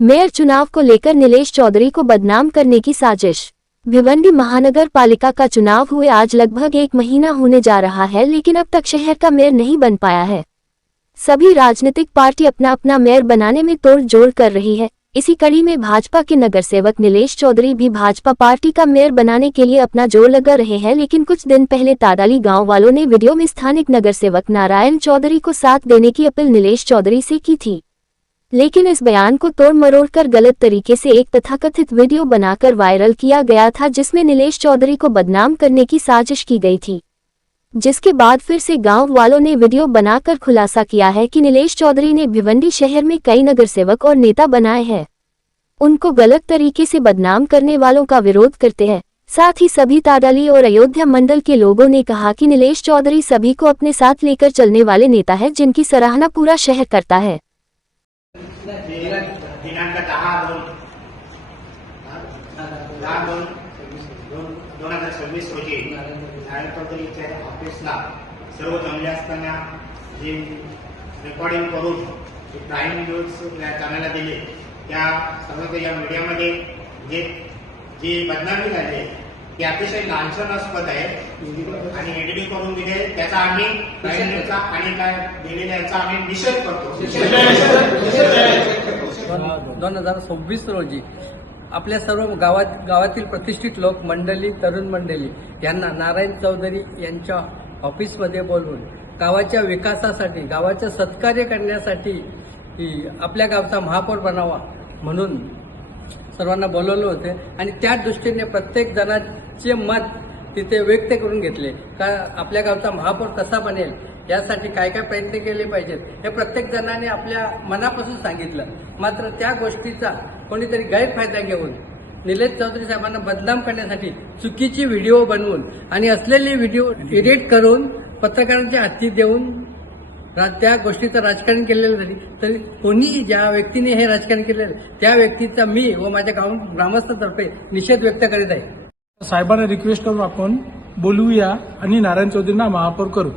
Mayor चुनाव को लेकर नीलेश चौधरी को बदनाम करने की साजिश। भिवंडी महानगर पालिका का चुनाव हुए आज लगभग 1 महीना होने जा रहा है, लेकिन अब तक शहर का मेयर नहीं बन पाया है। सभी राजनीतिक पार्टी अपना अपना मेयर बनाने में तोड़ जोड़ कर रही है। इसी कड़ी में भाजपा के नगरसेवक नीलेश चौधरी भी भाजपा पार्टी का मेयर बनाने के लिए अपना जोर लगा रहे हैं। लेकिन कुछ दिन पहले तादाली गांव वालों ने वीडियो में स्थानिक नगरसेवक नारायण चौधरी को साथ देने की अपील नीलेश चौधरी से की थी, लेकिन इस बयान को तोड़ मरोड़ कर गलत तरीके से एक तथाकथित वीडियो बनाकर वायरल किया गया था, जिसमें नीलेश चौधरी को बदनाम करने की साजिश की गई थी। जिसके बाद फिर से गांव वालों ने वीडियो बनाकर खुलासा किया है कि नीलेश चौधरी ने भिवंडी शहर में कई नगरसेवक और नेता बनाए हैं। उनको गलत तरीके से बदनाम करने वालों का विरोध करते हैं। साथ ही सभी तादाली और अयोध्या मंडल के लोगों ने कहा कि नीलेश चौधरी सभी को अपने साथ लेकर चलने वाले नेता है, जिनकी सराहना पूरा शहर करता है। दिनांक 10/2/2026 रोजी नारायण चौधरीच्या ऑफिसला सर्व जमले असताना जे रेकॉर्डिंग करून प्राईम न्यूज या चॅनलला दिले, त्या सर्व या मीडियामध्ये जी बदनामी झाली ती अतिशय लांछनास्पद आहे आणि एडिटिंग करून दिले, त्याचा आम्ही प्राईम न्यूजचा आणि काय दिलेल्या याचा आम्ही निषेध करतो। 2026 रोजी आपल्या सर्व गावातील प्रतिष्ठित लोक मंडळी, तरुण मंडळी यांना नारायण चौधरी यांच्या ऑफिसमध्ये बोलवून गावाच्या विकासासाठी, गावाचं सत्कार्य करण्यासाठी आपल्या गावचा महापौर बनावा म्हणून सर्वांना बोलवले होते आणि त्या दृष्टीने प्रत्येक जणांचे मत तिथे व्यक्त करून घेतले का आपल्या गावचा महापौर कसा बनेल, यासाठी काय काय प्रयत्न केले पाहिजेत हे प्रत्येक जणांनी आपल्या मनापासून सांगितलं। मात्र त्या गोष्टीचा कोणीतरी गैरफायदा घेऊन निलेश चौधरी साहेबांना बदनाम करण्यासाठी चुकीची व्हिडिओ बनवून आणि असलेले व्हिडिओ एडिट करून पत्रकारांच्या हाती देऊन त्या गोष्टीचं राजकारण केलेलं नाही। तरी कोणी ज्या व्यक्तीने हे राजकारण केलेलं त्या व्यक्तीचा मी व माझ्या ग्रामस्थांतर्फे निषेध व्यक्त करीत आहे। साहेबांना रिक्वेस्ट करून आपण बोलवूया आणि नारायण चौधरींना महापौर करू।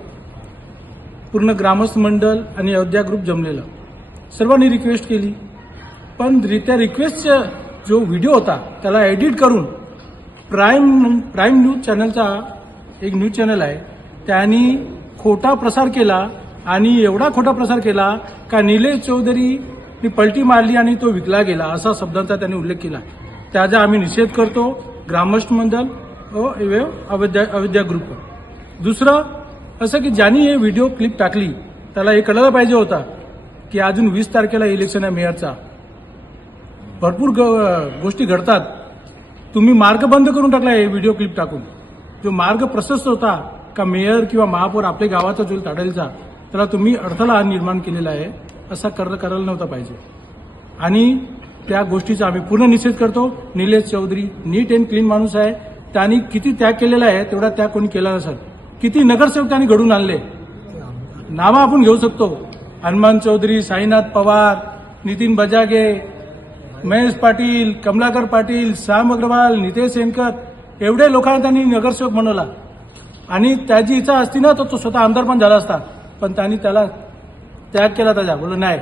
पूर्ण ग्रामस्थ मंडळ आणि अयोध्या ग्रुप जमलेलं सर्वांनी रिक्वेस्ट केली, पण त्या रिक्वेस्टचा जो व्हिडिओ होता त्याला एडिट करून प्राईम न्यूज चॅनलचा एक न्यूज चॅनल आहे त्यांनी खोटा प्रसार केला आणि एवढा खोटा प्रसार केला का निलेश चौधरीनी पलटी मारली आणि तो विकला गेला असा शब्दांचा त्यांनी उल्लेख केला। त्याचा आम्ही निषेध करतो, ग्रामस्थ मंडळ व अयोध्या ग्रुप। दुसरं असं की ज्यांनी हे व्हिडिओ क्लिप टाकली त्याला हे कळलं पाहिजे होता की अजून 20 तारखेला इलेक्शन आहे मेयरचा, भरपूर गोष्टी घडतात। तुम्ही मार्ग बंद करून टाकला हे व्हिडिओ क्लिप टाकून। जो मार्ग प्रशस्त होता का मेयर किंवा महापौर आपल्या गावाचा जो ताडायचा त्याला तुम्ही अडथळा निर्माण केलेला आहे, असा करायला नव्हता पाहिजे आणि त्या गोष्टीचा आम्ही पूर्ण निषेध करतो। निलेश चौधरी नीट अँड क्लीन माणूस आहे, त्यांनी किती त्याग केलेला आहे तेवढा त्याग कोणी केला नसेल। किती नगरसेवक त्यांनी घडून आणले, नावं आपण घेऊ शकतो, हनुमान चौधरी, साईनाथ पवार, नितीन बजागे, महेश पाटील, कमलाकर पाटील, श्याम अग्रवाल, नितेश सेनकर, एवढे लोकांना त्यांनी नगरसेवक बनवला आणि त्याची इच्छा असती ना तर तो स्वतः आमदार पण झाला असता, पण त्यांनी त्याला त्याग केला। त्याचा बोललं नाही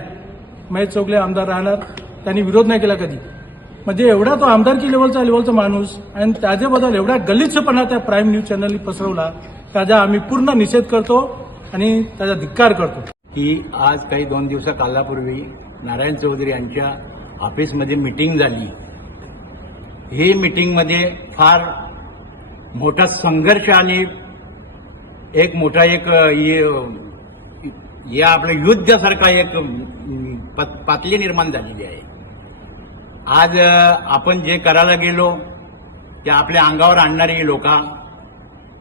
महेश चौगले आमदार राहणार, त्यांनी विरोध नाही केला कधी। म्हणजे एवढा तो आमदारकी लेवलचा माणूस आणि त्याच्याबद्दल एवढा गलिच्छपणा त्या प्राईम न्यूज चॅनलनी पसरवला, त्याचा आम्ही पूर्ण निषेध करतो आणि त्याचा धिक्कार करतो। की आज काही 2 दिवसापूर्वी नारायण चौधरी यांच्या ऑफिसमध्ये मीटिंग झाली। ही मीटिंगमध्ये फार मोठा संघर्ष आणि एक मोठा या आपल्या युद्धासारखा एक पातळी निर्माण झालेली आहे। आज आपण जे करायला गेलो ते आपल्या अंगावर आणणारी लोक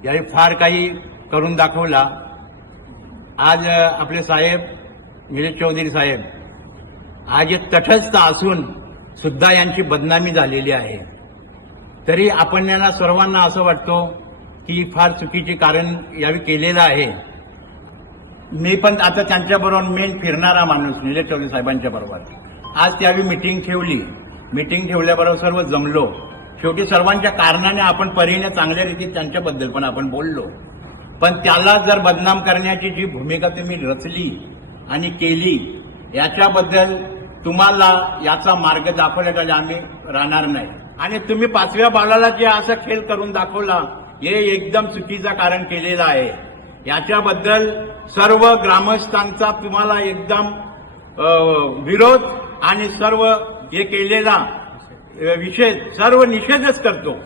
याने फार काही करून दाखवला। आज आपले साहेब निलेश चौधरी साहेब आज तटस्थ असून सुद्धा यांची बदनामी झालेली आहे, तरी आपण यांना सर्वांना असं वाटतो की फार चुकीचे कारण यावेळी केलेलं आहे। मी पण आता त्यांच्याबरोबर मेन फिरणारा माणूस निलेश चौधरी साहेबांच्या बरोबर आज त्यावेळी मीटिंग ठेवली। मीटिंग ठेवल्याबरोबर सर्व जमलो, शेवटी सर्वांच्या कारणाने आपण परीने चांगल्या रीतीत त्यांच्याबद्दल पण आपण बोललो, पण त्याला जर बदनाम करण्याची जी भूमिका तुम्ही रचली आणि केली याच्याबद्दल तुम्हाला याचा मार्ग दाखवल्याशिवाय आम्ही राहणार नाही. आणि तुम्ही 5व्या बालाला जे असा खेळ करून दाखवला हे एकदम चुकीचं कारण केलेलं आहे. याच्याबद्दल सर्व ग्रामस्थांचा तुम्हाला एकदम विरोध आणि सर्व हे केलेला विषय सर्व निषेधच करतो.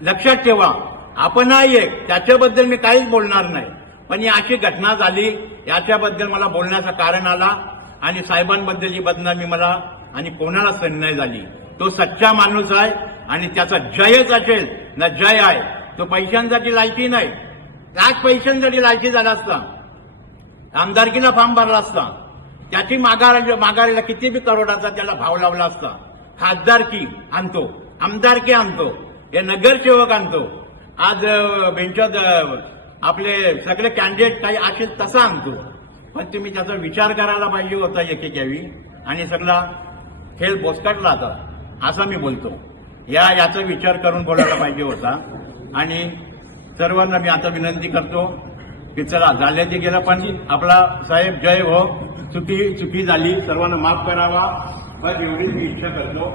लक्षात ठेवा, आपण एक त्याच्याबद्दल मी काहीच बोलणार नाही, पण ही अशी घटना झाली याच्याबद्दल मला बोलण्याचं कारण आला आणि साहेबांबद्दल ही बदनामी मला आणि कोणाला सहन नाही झाली. तो सच्चा माणूस आहे आणि त्याचा जयच असेल ना जय आहे. तो पैशांसाठी लायकी नाही. त्याच पैशांसाठी लायकी झाला असता आमदारकीला फॉर्म भरला असता, त्याची माघारीला किती बी करोडाचा त्याला भाव लावला असता. खासदारकी आणतो, आमदारकी आणतो, हे नगरसेवक आणतो. आज बेंचात आपले सगळे कॅन्डिडेट काही असेल तसा आणतो. पण तुम्ही त्याचा विचार करायला पाहिजे होता एकेकावी आणि सगळा खेळ बोचकटला होता असं मी बोलतो. याचा विचार करून बोलायला पाहिजे होता. आणि सर्वांना मी आता विनंती करतो की चला झालं ते गेलं, पण आपला साहेब जय हो. चुकी झाली, सर्वांना माफ करावा बस एवढीच मी इच्छा करतो.